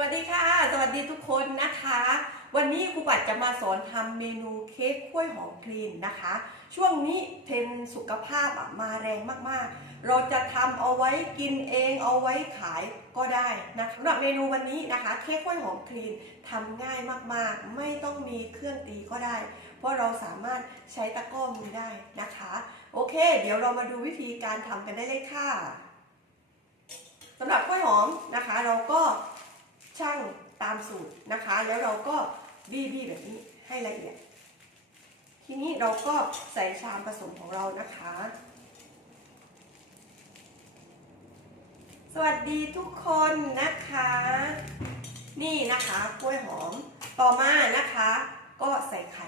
วัสดีค่ะ สวัสดีทุกคนนะคะ วันนี้ครูปัดจะมาสอนทำเมนูเค้กกล้วยหอมคลีนนะคะ ช่วงนี้เทรนสุขภาพมาแรงมากๆ เราจะทำเอาไว้กินเองเอาไว้ขายก็ได้นะคะสำหรับเมนูวันนี้นะคะ เค้กกล้วยหอมคลีนทำง่ายมากๆ ไม่ต้องมีเครื่องตีก็ได้ เพราะเราสามารถใช้ตะกร้อมือได้นะคะ โอเค เดี๋ยวเรามาดูวิธีการทำกันได้เลยค่ะสำหรับกล้วยหอมนะคะ เราก็ ช่างตามสูตรนะคะ แล้วเราก็บี้บี้แบบนี้ให้ละเอียด ทีนี้เราก็ใส่ชามผสมของเรานะคะ สวัสดีทุกคนนะคะ นี่นะคะกล้วยหอมต่อมานะคะ ก็ใส่ไข่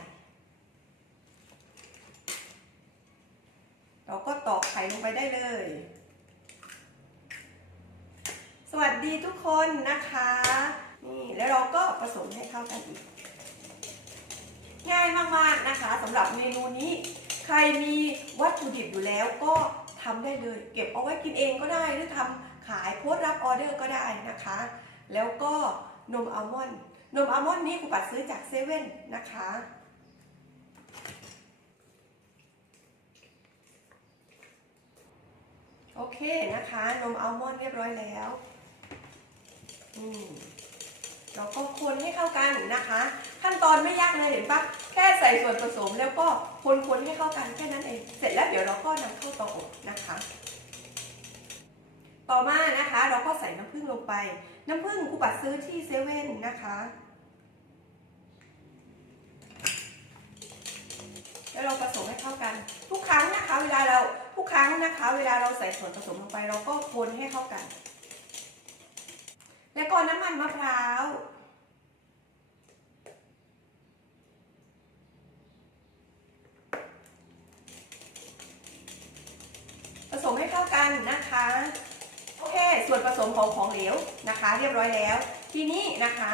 เราก็ตอกไข่ลงไปได้เลย สวัสดีทุกคนนะคะ นี่แล้วเราก็ผสมให้เข้ากันอีก ง่ายมากๆนะคะสำหรับเมนูนี้ ใครมีวัตถุดิบอยู่แล้วก็ทำได้เลย เก็บเอาไว้กินเองก็ได้หรือทำขายโพสรับออเดอร์ก็ได้นะคะ แล้วก็นมอัลมอนด์นมอัลมอนด์นี้ครูปัดซื้อจากเซเว่นนะคะโอเคนะคะ นมอัลมอนด์เรียบร้อยแล้ว เราก็คนให้เข้ากันนะคะ ขั้นตอนไม่ยากเลยเห็นปะแค่ใส่ส่วนผสมแล้วก็คนๆให้เข้ากันแค่นั้นเอง เสร็จแล้วเดี๋ยวเราก็นำเข้าเตาอบนะคะ ต่อมานะคะ เราก็ใส่น้ำผึ้งลงไป น้ำผึ้งครูปัดซื้อที่เซเว่นนะคะ แล้วเราผสมให้เข้ากัน ทุกครั้งนะคะ เวลาเราทุกครั้งนะคะ เวลาเราใส่ส่วนผสมลงไป เราก็คนให้เข้ากัน แล้วก็น้ำมันมะพร้าวผสมให้เข้ากันนะคะ โอเค ส่วนผสมของของเหลวนะคะ เรียบร้อยแล้ว ทีนี้นะคะ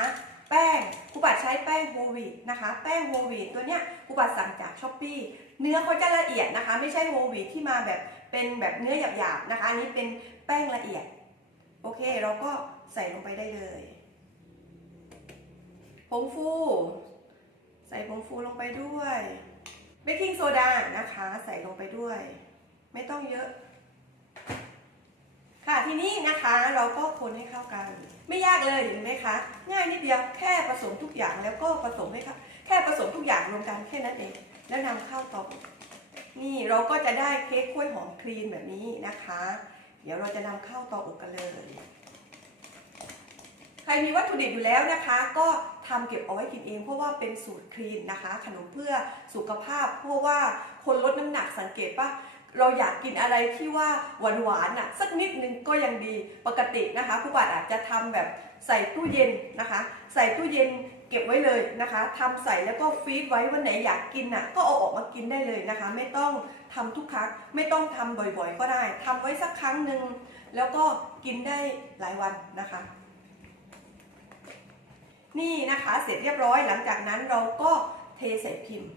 แป้งครูปัดใช้แป้งโฮวีนะคะ แป้งโฮวีตตัวเนี้ยครูปัดสั่งจากช้อปปีเนื้อเขาจะละเอียดนะคะ ไม่ใช่โฮวีที่มาแบบเป็นแบบเนื้อหยาบๆนะคะอันนี้เป็นแป้งละเอียด โอเค เราก็ใส่ลงไปได้เลยผงฟู ใส่ผงฟูลงไปด้วยเบกกิ้งโซดานะคะ ใส่ลงไปด้วย ไม่ต้องเยอะ ค่ะทีนี้นะคะเราก็คนให้เข้ากัน ไม่ยากเลยเห็นไหมคะง่ายนิดเดียวแค่ผสมทุกอย่างแล้วก็ผสมให้เข้าแค่ผสมทุกอย่างรวมกันแค่นั้นเอง แล้วนำเข้าตาอนี่เราก็จะได้เค้กกล้วยหอมครีมแบบนี้นะคะ ดี๋ยวเราจะนำเข้าเตาอบกันเลย ใครมีวัตถุดิบอยู่แล้วนะคะ ก็ทำเก็บเอาไว้กินเองเพราะว่าเป็นสูตรคลีนนะคะ ขนมเพื่อสุขภาพเพราะว่าคนลดน้ำหนักสังเกตปะเราอยากกินอะไรที่ว่าหวานหวานอะสักนิดนึงก็ยังดีปกตินะคะผู้บาดอาจจะทำแบบใส่ตู้เย็นนะคะ ใส่ตู้เย็น เก็บไว้เลยนะคะทำใส่แล้วก็ฟรีซไว้วันไหนอยากกินอะก็เอาออกมากินได้เลยนะคะ ไม่ต้องทำทุกครั้งไม่ต้องทำบ่อยๆ ก็ได้ทำไว้สักครั้งหนึ่งแล้วก็กินได้หลายวันนะคะ นี่นะคะเสร็จเรียบร้อยหลังจากนั้นเราก็เทใส่พิมพ์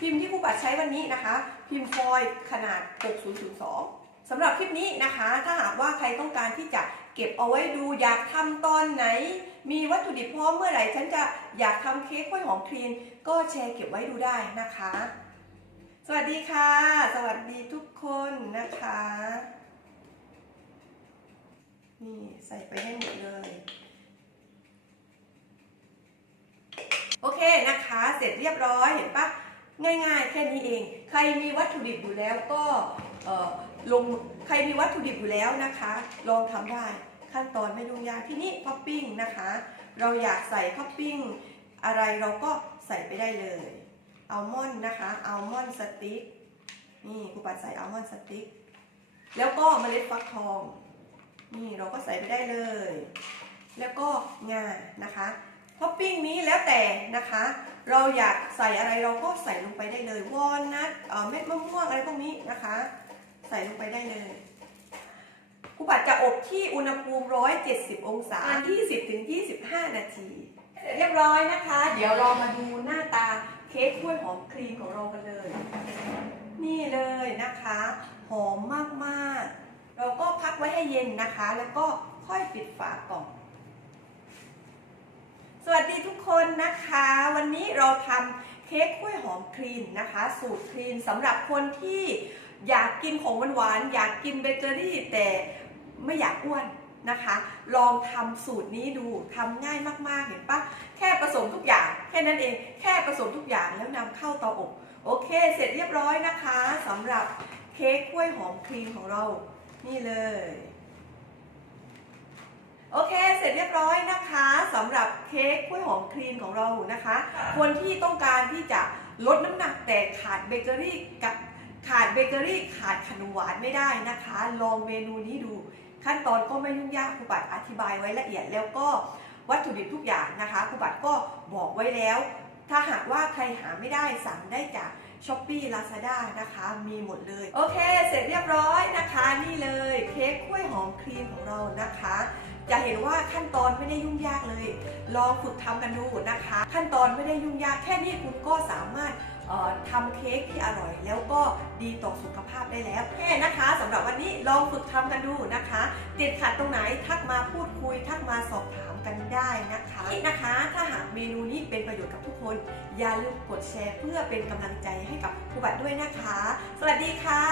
พิมพ์ที่ครูปัดใช้วันนี้นะคะ พิมพ์ฟอยล์ขนาด 6002สำหรับคลิปนี้นะคะ ถ้าหากว่าใครต้องการที่จะ เก็บเอาไว้ดูอยากทำตอนไหน มีวัตถุดิบพร้อมเมื่อไหร่ ฉันจะอยากทำเค้กกล้วยหอมคลีน ก็แชร์เก็บไว้ดูได้นะคะ สวัสดีค่ะ สวัสดีทุกคนนะคะ นี่ใส่ไปให้หมดเลยโอเคนะคะ เสร็จเรียบร้อยเห็นปะง่ายๆ แค่นี้เอง ใครมีวัตถุดิบอยู่แล้วก็ลง ใครมีวัตถุดิบอยู่แล้วนะคะ ลองทำได้ขั้นตอนไม่ยุ่งยากที่นี่ท็อปปิ้งนะคะ เราอยากใส่ท็อปปิ้งอะไรเราก็ใส่ไปได้เลยอัลมอนด์นะคะอัลมอนด์สติ๊กนี่ครูปัดใส่อัลมอนด์สติ๊กแล้วก็เมล็ดฟักทอง นี่เราก็ใส่ไปได้เลย แล้วก็งานะคะท็อปปิ้งนี้แล้วแต่นะคะ เราอยากใส่อะไรเราก็ใส่ลงไปได้เลยวอลนัทเม็ดมะม่วงอะไรพวกนี้นะคะ ใส่ลงไปได้เลยครูปัดจะอบที่อุณหภูมิ 170 องศา 20ถึง25 นาที เรียบร้อยนะคะ เดี๋ยวเรามาดูหน้าตาเค้กกล้วยหอมครีมของเรากันเลย นี่เลยนะคะ หอมมากๆ เราก็พักไว้ให้เย็นนะคะ แล้วก็ค่อยปิดฝากล่อง สวัสดีทุกคนนะคะ วันนี้เราทำเค้กกล้วยหอมครีนนะคะ สูตรครีนสำหรับคนที่ อยากกินของหวานๆอยากกินเบเกอรี่แต่ไม่อยากอ้วนนะคะ ลองทำสูตรนี้ดูทำง่ายมากๆเห็นปะแค่ผสมทุกอย่าง แค่นั้นเองแค่ผสมทุกอย่างแล้วนำเข้าเตาอบโอเค เสร็จเรียบร้อยนะคะสำหรับเค้กกล้วยหอมครีมของเรานี่เลยโอเค เสร็จเรียบร้อยนะคะสำหรับเค้กกล้วยหอมครีมของเรานะคะ คนที่ต้องการที่จะลดน้ำหนักแต่ขาดเบเกอรี่กับ ขาดเบเกอรี่ขาดขนมหวานไม่ได้นะคะ ลองเมนูนี้ดู ขั้นตอนก็ไม่ยุ่งยากครูบัตรอธิบายไว้ละเอียด แล้วก็วัตถุดิบทุกอย่างนะคะครูบัตรก็บอกไว้แล้ว ถ้าหากว่าใครหาไม่ได้สั่งได้จากช้อปปี้ลาซาด้านะคะมีหมดเลย โอเค เสร็จเรียบร้อยนะคะ นี่เลยเค้กกล้วยหอมครีมของเรานะคะ จะเห็นว่าขั้นตอนไม่ได้ยุ่งยากเลย ลองฝึกทำกันดูนะคะ ขั้นตอนไม่ได้ยุ่งยากแค่นี้คุณก็สามารถเอ่อทำเค้กที่อร่อย แล้วก็ดีต่อสุขภาพได้แล้วแค่นะคะสำหรับวันนี้ลองฝึกทำกันดูนะคะ ติดขัดตรงไหนทักมาพูดคุย ทักมาสอบถามกันได้นะคะนี่นะคะ ถ้าหากเมนูนี้เป็นประโยชน์กับทุกคน อย่าลืมกดแชร์เพื่อเป็นกำลังใจให้กับครูบัตด้วยนะคะ สวัสดีค่ะ